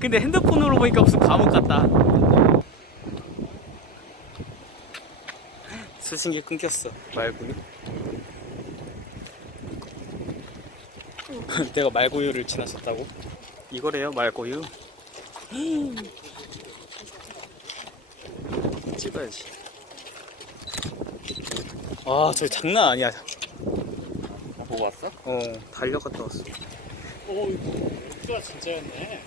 근데 핸드폰으로 보니까 무슨 감옥 같다. 수신기 끊겼어. 말구유. 내가 말구유를 지나쳤다고? 이거래요, 말구유. 찍어야지. 아, 저 장난 아니야. 보고 왔어? 달려갔다 왔어. 여기가 진짜였네.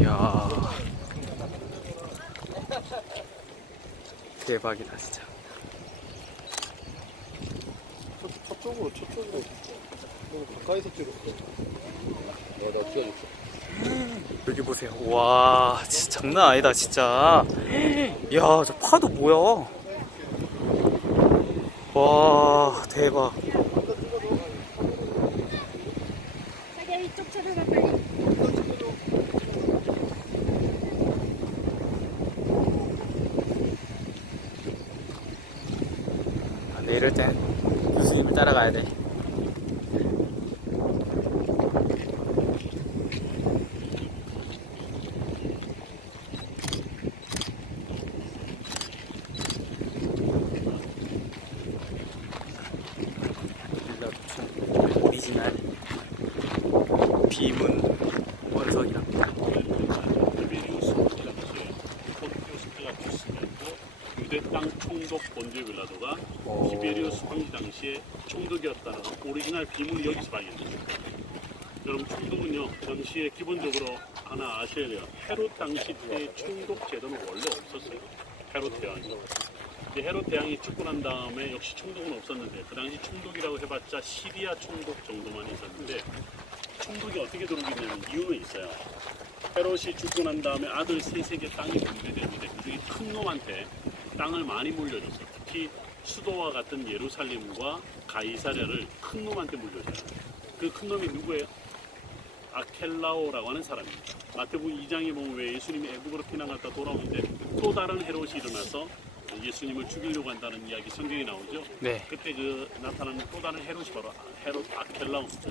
이야. 대박이다, 진짜. 저쪽으로. 너무 가까이서 찍었어. 나 찍어줬어. 여기 보세요. 와, 진짜 장난 아니다, 진짜. 야, 저 파도 뭐야? 와, 대박. 자기야 이쪽 찾아가 빨리. 근데 이럴 땐 교수님을 따라가야 돼. 빌라부촌 오리지널 비문 원석이랍니다. 유대 땅 총독 본주 빌라도가 티베리우스 황제 당시에 총독이었다는 오리지널 비문이 여기서 발견됐습니다. 여러분, 총독은요, 당시에 기본적으로 하나 아셔야 돼요. 헤롯 당시 때 총독 제도는 원래 없었어요. 헤롯 대왕이. 헤롯 대왕이 죽고 난 다음에 역시 총독은 없었는데, 그 당시 총독이라고 해봤자 시리아 총독 정도만 있었는데, 총독이 어떻게 들어오게 되냐면 이유는 있어요. 헤롯이 죽고 난 다음에 아들 셋에게 땅이 분배되는데 그중에 큰 놈한테 땅을 많이 물려줬어요. 특히 수도와 같은 예루살렘과 가이사랴를 큰 놈한테 물려줘요. 그 큰 놈이 누구예요? 아켈라오라고 하는 사람입니다. 마태복음 2장에 보면 왜 예수님이 애국으로 피난갔다 돌아오는데 또 다른 헤롯이 일어나서 예수님을 죽이려고 한다는 이야기 성경에 나오죠. 네. 그때 그 나타나는 또 다른 헤롯이 바로 헤롯 아켈라오입니다.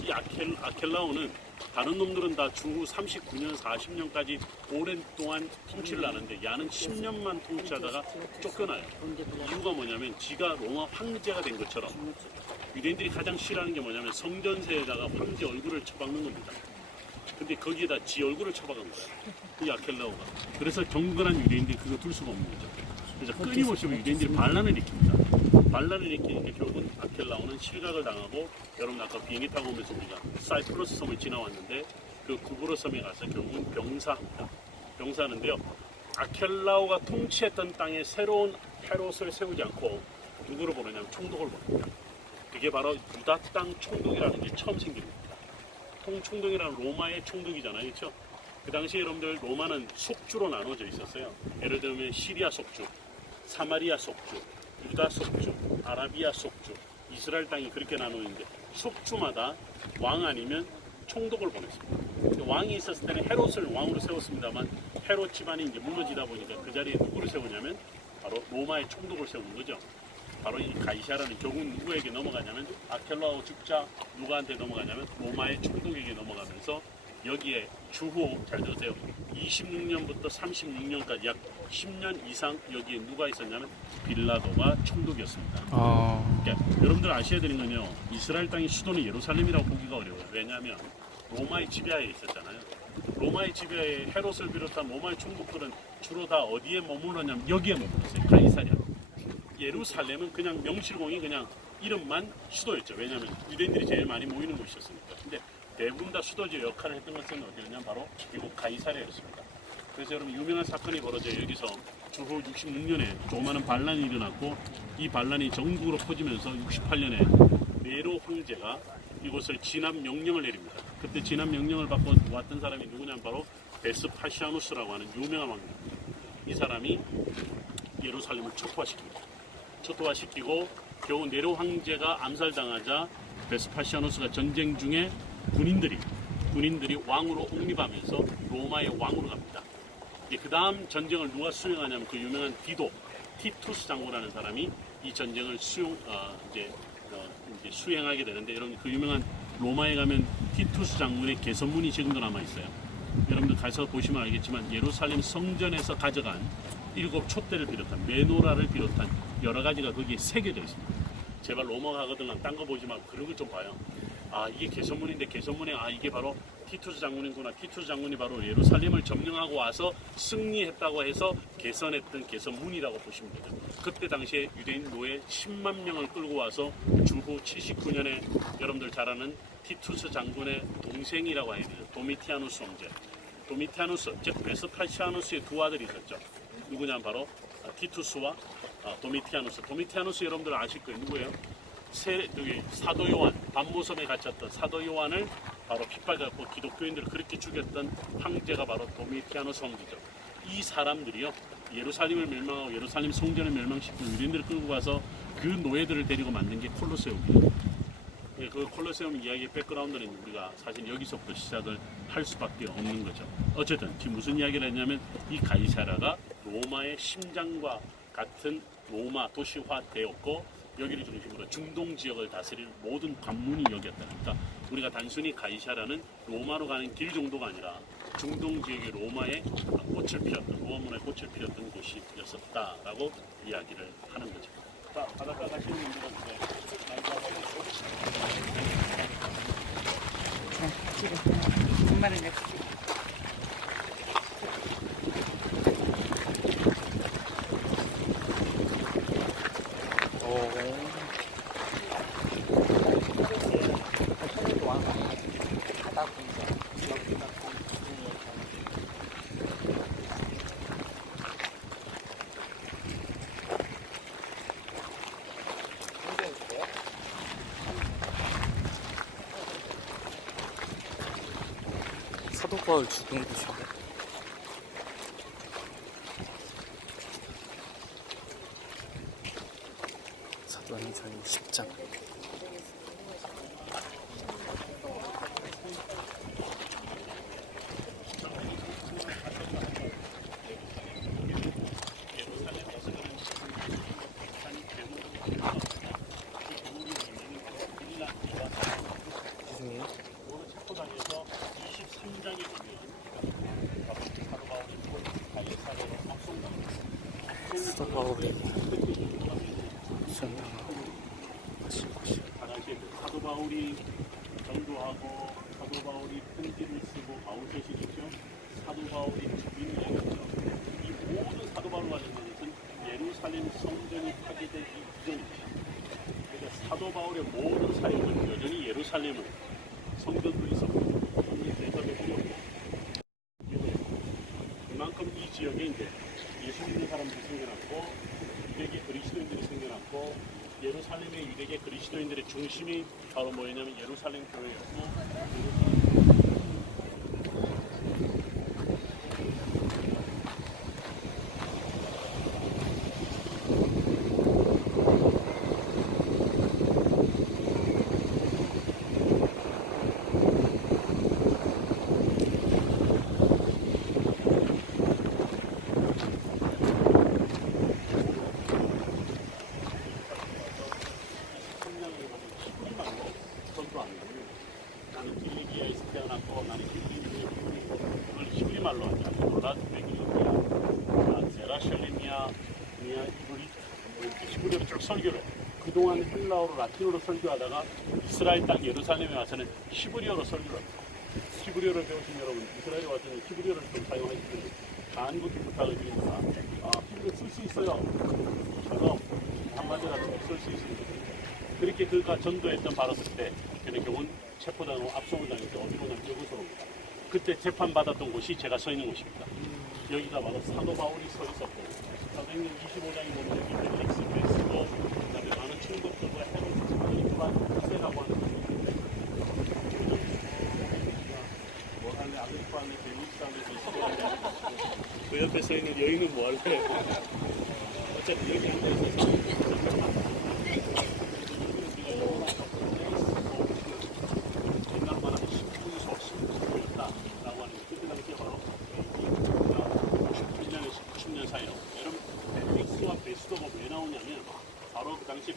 이 아켈라오는 다른 놈들은 다 주후 39년, 40년까지 오랜 동안 통치를 하는데 야는 10년만 통치하다가 쫓겨나요. 이유가 뭐냐면 지가 로마 황제가 된 것처럼 유대인들이 가장 싫어하는 게 뭐냐면 성전세에다가 황제 얼굴을 처박는 겁니다. 근데 거기에다 지 얼굴을 처박은 거야. 이 아켈라오가. 그래서 경건한 유대인들이 그거 둘 수가 없는 거죠. 그래서 끊임없이 유대인들이 반란을 일으킵니다. 반란을 일으키니까 결국은 아켈라오는 실각을 당하고, 여러분 아까 비행기 타고 오면서 우리가 사이프러스 섬을 지나왔는데 그 구브로 섬에 가서 결국은 병사합니다. 병사하는데요. 아켈라오가 통치했던 땅에 새로운 헤롯을 세우지 않고 누구를 보내냐면 총독을 보냅니다. 그게 바로 유다 땅 총독이라는 게 처음 생깁니다. 총독이라는 로마의 총독이잖아요, 그렇죠? 그 당시에 여러분들 로마는 속주로 나눠져 있었어요. 예를 들면 시리아 속주, 사마리아 속주, 유다 속주, 아라비아 속주, 이스라엘 땅이 그렇게 나누는데 속주마다 왕 아니면 총독을 보냈습니다. 왕이 있었을 때는 헤롯을 왕으로 세웠습니다만 헤롯 집안이 이제 무너지다 보니까 그 자리에 누구를 세우냐면 바로 로마의 총독을 세우는 거죠. 바로 이 가이사라는 결국은 누구에게 넘어가냐면 아켈라오 죽자 누구한테 넘어가냐면 로마의 총독에게 넘어가면서 여기에 주후 잘 들으세요. 26년부터 36년까지 약 10년 이상 여기에 누가 있었냐면 빌라도가 총독이었습니다. 그러니까 여러분들 아셔야 되는 건요. 이스라엘 땅의 수도는 예루살렘이라고 보기가 어려워요. 왜냐하면 로마의 지배하에 있었잖아요. 로마의 지배하에 헤롯을 비롯한 로마의 총독들은 주로 다 어디에 머물렀냐면 여기에 머물렀어요. 가이사랴. 예루살렘은 그냥 명실공히 그냥 이름만 수도였죠. 왜냐하면 유대인들이 제일 많이 모이는 곳이었으니까. 근데 대부분 다 수도지 역할을 했던 것은 어디였냐면 바로 미국 가이사랴였습니다. 그래서 여러분 유명한 사건이 벌어져요. 여기서 주후 66년에 조그마한 반란이 일어났고 이 반란이 전국으로 퍼지면서 68년에 네로 황제가 이곳을 진압 명령을 내립니다. 그때 진압 명령을 받고 왔던 사람이 누구냐면 바로 베스파시아누스라고 하는 유명한 왕입니다. 이 사람이 예루살렘을 초토화시키고 겨우 네로 황제가 암살당하자 베스파시아누스가 전쟁 중에 군인들이 왕으로 옹립하면서 로마의 왕으로 갑니다. 그 다음 전쟁을 누가 수행하냐면 그 유명한 티투스 장군이라는 사람이 이 전쟁을 수행하게 되는데, 여러분 그 유명한 로마에 가면 티투스 장군의 개선문이 지금도 남아 있어요. 여러분들 가서 보시면 알겠지만 예루살렘 성전에서 가져간 7 촛대를 비롯한 메노라를 비롯한 여러 가지가 거기에 새겨져 있습니다. 제발 로마 가거든 딴 거 보지 말고 그런 걸 좀 봐요. 아 이게 개선문인데 개선문에 아 이게 바로 티투스 장군이구나. 티투스 장군이 바로 예루살렘을 점령하고 와서 승리했다고 해서 개선했던 개선문이라고 보시면 되죠. 그때 당시에 유대인 노예 10만 명을 끌고 와서 주후 79년에 여러분들 잘 아는 티투스 장군의 동생이라고 해야 돼요. 도미티아누스 형제. 도미티아누스, 즉 베스파시아누스의 두 아들이 있었죠. 누구냐면 바로 티투스와 도미티아누스. 도미티아누스 여러분들 아실 거예요. 누구예요? 여기 사도 요한, 반모섬에 갇혔던 사도 요한을 바로 핏발잡고 기독교인들을 그렇게 죽였던 황제가 바로 도미티아누스 형제죠. 이 사람들이요 예루살렘을 멸망하고 예루살렘 성전을 멸망시키고 유대인들을 끌고 가서 그 노예들을 데리고 만든 게 콜로세움이에요. 그 콜로세움 이야기의 백그라운드는 우리가 사실 여기서부터 시작을 할 수밖에 없는 거죠. 어쨌든 지금 무슨 이야기를 했냐면 이 가이사라가 로마의 심장과 같은 로마 도시화되었고 여기를 중심으로 중동 지역을 다스릴 모든 관문이 여기였다. 그러니까 우리가 단순히 가이사라는 로마로 가는 길 정도가 아니라 중동 지역의 로마의 꽃을 피웠던 로마문화의 꽃을 피웠던 곳이었었다라고 이야기를 하는 거죠. 자, 바닷가 가시는 분들은 지금 엄마를 내가 사도 바울 죽은 곳이네. 사도행전 10장. 죄송해요. 체포당해서 23장에 사도 바울이 사도 바울이 전도하고 사도 바울이 편지를 쓰고 바울서시겠죠. 사도 바울이 주민이었죠. 이 모든 사도 바울 관련된 것은 예루살렘 성전이 파괴되기 이전입니다. 그러니까 사도 바울의 모든 사역은 여전히 예루살렘을 성전도 있었고 성전에서도 있었고 그만큼 이 지역에 이제 예수 믿는 사람들이 생겨났고 유대계 그리스도인들이 생겨났고 예루살렘의 유대계 그리스도인들의 중심이 바로 뭐였냐면 예루살렘 교회였고 나는 길리기아에서 태어났고 나는 그걸 히브리말로 하죠. 노라드 베글리아, 제라셜리미아, 히브리어로 쭉 설교를 그동안 헬라어로 라틴어로 설교하다가 이스라엘 땅 예루살렘에 와서는 히브리어로 설교를 합니다. 히브리어를 배우신 여러분 이스라엘에 와서는 히브리어를 좀 사용하시면 간곡히 부탁을 드립니다. 히브리어 쓸 수 있어요. 저도 한마디라도 쓸 수 있습니다. 그렇게 그가 전도했던 바로 그때 그렇게 온 체포당하고 압송을 당해서 어디로 가면 이곳으로 옵니다. 그때 재판받았던 곳이 제가 서 있는 곳입니다. 여기가 바로 사도 바울이 서 있었고 사도행전 25장에 보면 여기 벨릭스 베스고 그다음에 많은 충격들과 헤롯 세라고 하는 뭐 할래 아그리파 할래 벨릭스 할래 그 옆에 서 있는 여인은 뭐 할래 어차피 여기 앉아있어서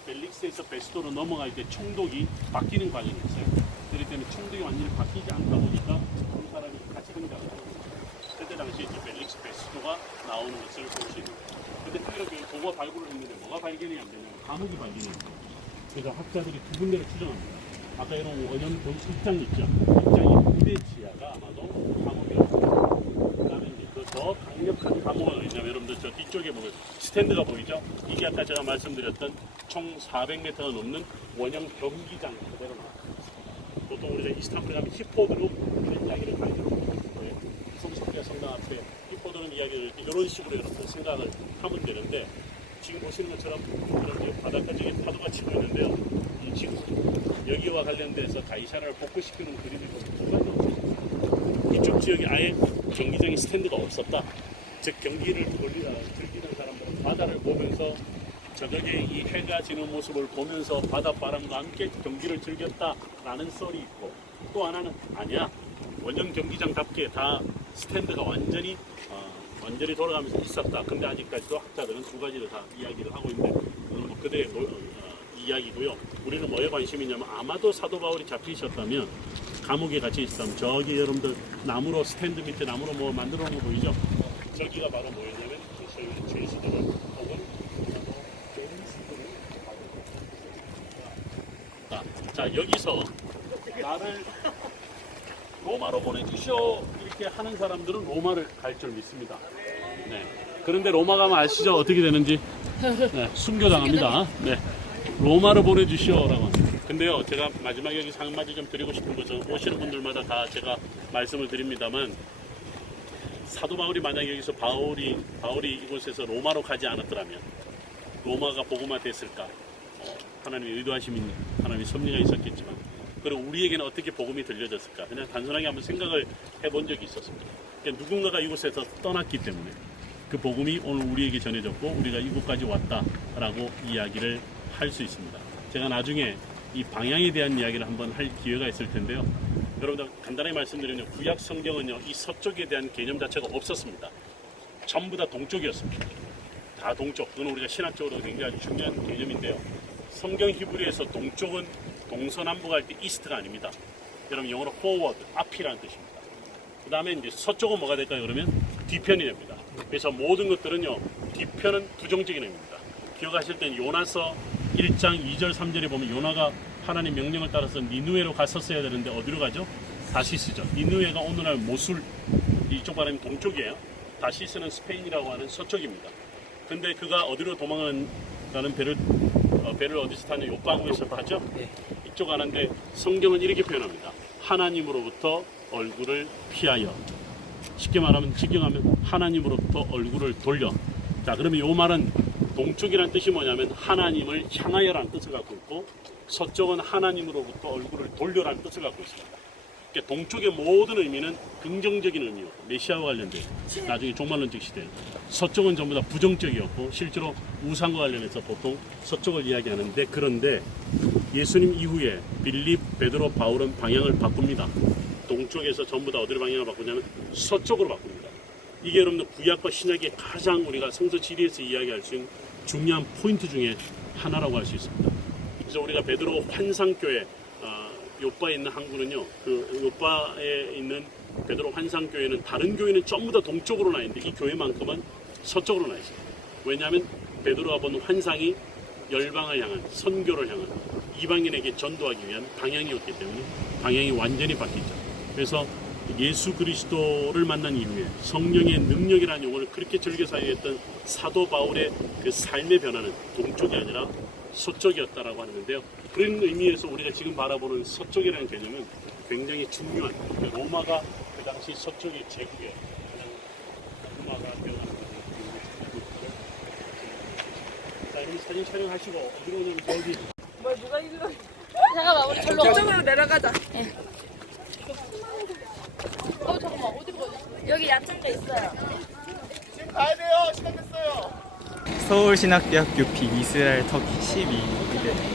벨릭스에서 베스도로 넘어갈 때 총독이 바뀌는 과정이 있어요. 때문에 총들이 완전히 바뀌지 않다 보니까 두 사람이 같이 등장하고 그때 당시에 이제 벨릭스 베스토가 나오는 것을 볼 수 있는 거예요. 근데 특이하게 그거 발굴을 했는데 뭐가 발견이 안 되냐면 감옥이 발견이 됐어요. 그래서 학자들이 두 군데를 추정합니다. 아까 이런 원형 입장 있죠. 입장이 부대 지하가 아마도 감옥이었고 그다음에 이제 더 강력한 감옥은 어디냐면 여러분들 저 뒤쪽에 보면 스탠드가 보이죠? 이게 아까 제가 말씀드렸던 총 400m가 넘는 원형 경기장 그대로 나왔습니다. 보통 우리가 이스탄불에 가면 히포드로 이런 이야기를 많이 들어보는 거예요. 성소피아 성당 앞에 히포드는 이야기를 이런 식으로 여러분들 생각을 하면 되는데 지금 보시는 것처럼 이런 바닷가 쪽에 파도가 치고 있는데요. 이 지금 여기와 관련돼서 가이샤를 복구시키는 그림이 정말 없어요. 이쪽 지역에 아예 경기장의 스탠드가 없었다. 즉 경기를 즐기는 사람들은 바다를 보면서 저녁에 이 해가 지는 모습을 보면서 바닷바람과 함께 경기를 즐겼다라는 썰이 있고 또 하나는 아니야. 원형 경기장답게 다 스탠드가 완전히 돌아가면서 있었다. 근데 아직까지도 학자들은 두 가지를 다 이야기를 하고 있는데 그건 뭐 그대의 이야기고요. 우리는 뭐에 관심이 있냐면 아마도 사도 바울이 잡히셨다면 감옥에 갇혀 있었다면 저기 여러분들 나무로 스탠드 밑에 나무로 뭐 만들어 놓은 거 보이죠? 저기가 바로 뭐였냐면 죄수들을 혹은 자 여기서 나를 로마로 보내주시오 이렇게 하는 사람들은 로마를 갈 줄 믿습니다. 네. 그런데 로마 가면 아시죠? 어떻게 되는지? 네, 순교당합니다. 네. 로마로 보내주시오라고. 근데요, 제가 마지막에 여기서 한마디 좀 드리고 싶은 것은 오시는 분들마다 다 제가 말씀을 드립니다만 사도 바울이 만약에 여기서 바울이 이곳에서 로마로 가지 않았더라면 로마가 복음화 됐을까? 하나님의 의도하심이 하나님의 섭리가 있었겠지만 그리고 우리에게는 어떻게 복음이 들려졌을까? 그냥 단순하게 한번 생각을 해본 적이 있었습니다. 그러니까 누군가가 이곳에서 떠났기 때문에 그 복음이 오늘 우리에게 전해졌고 우리가 이곳까지 왔다라고 이야기를 할 수 있습니다. 제가 나중에 이 방향에 대한 이야기를 한번 할 기회가 있을 텐데요. 여러분들 간단히 말씀드리면 구약 성경은요 이 서쪽에 대한 개념 자체가 없었습니다. 전부 다 동쪽이었습니다. 다 동쪽. 그건 우리가 신학적으로 굉장히 중요한 개념인데요. 성경 히브리에서 동쪽은 동서남북 할 때 이스트가 아닙니다. 여러분 영어로 forward, 앞이라는 뜻입니다. 그 다음에 이제 서쪽은 뭐가 될까요? 그러면 뒤편이 됩니다. 그래서 모든 것들은요 뒤편은 부정적인 의미입니다. 기억하실 때는 요나서 1장 2절 3절에 보면 요나가 하나님 명령을 따라서 니누에로 갔었어야 되는데 어디로 가죠? 다시스죠. 니누에가 오늘날 모술 이쪽 바람이 동쪽이에요. 다시스는 스페인이라고 하는 서쪽입니다. 근데 그가 어디로 도망가는 배를 어디서 타냐? 요방에서 타죠? 이쪽 가는데 성경은 이렇게 표현합니다. 하나님으로부터 얼굴을 피하여. 쉽게 말하면 직역하면 하나님으로부터 얼굴을 돌려. 자, 그러면 이 말은 동쪽이라는 뜻이 뭐냐면 하나님을 향하여라는 뜻을 갖고 있고 서쪽은 하나님으로부터 얼굴을 돌려라는 뜻을 갖고 있습니다. 그러니까 동쪽의 모든 의미는 긍정적인 의미요. 메시아와 관련된 나중에 종말론적 시대. 서쪽은 전부 다 부정적이었고 실제로 우상과 관련해서 보통 서쪽을 이야기하는데 그런데 예수님 이후에 빌립, 베드로, 바울은 방향을 바꿉니다. 동쪽에서 전부 다 어디로 방향을 바꾸냐면 서쪽으로 바꿉니다. 이게 여러분들 구약과 신약의 가장 우리가 성서 지리에서 이야기할 수 있는 중요한 포인트 중에 하나라고 할 수 있습니다. 그래서 우리가 베드로 환상교회 요빠에 있는 항구는요, 그 요빠에 있는 베드로 환상교회는 다른 교회는 전부 다 동쪽으로 나 있는데 이 교회만큼은 서쪽으로 나 있어요. 왜냐하면 베드로가 본 환상이 열방을 향한 선교를 향한 이방인에게 전도하기 위한 방향이었기 때문에 방향이 완전히 바뀌죠. 그래서 예수 그리스도를 만난 이후에 성령의 능력이라는 용어를 그렇게 즐겨 사용했던 사도 바울의 그 삶의 변화는 동쪽이 아니라 서쪽이었다라고 하는데요. 그런 의미에서 우리가 지금 바라보는 서쪽이라는 개념은 굉장히 중요한 로마가 그 당시 서쪽의 제국에 로마가 변하는 자, 그럼 사진 촬영하시고 어디로 오냐면 저기 누가 이리로 잠깐만 우리 절로 저쪽으로 내려가자. 잠깐만 어디로 가자. 여기 야채가 있어요. 지금 가야 돼요. 시간 됐어요. 서울신학대학교 비 이스라엘 터키 12대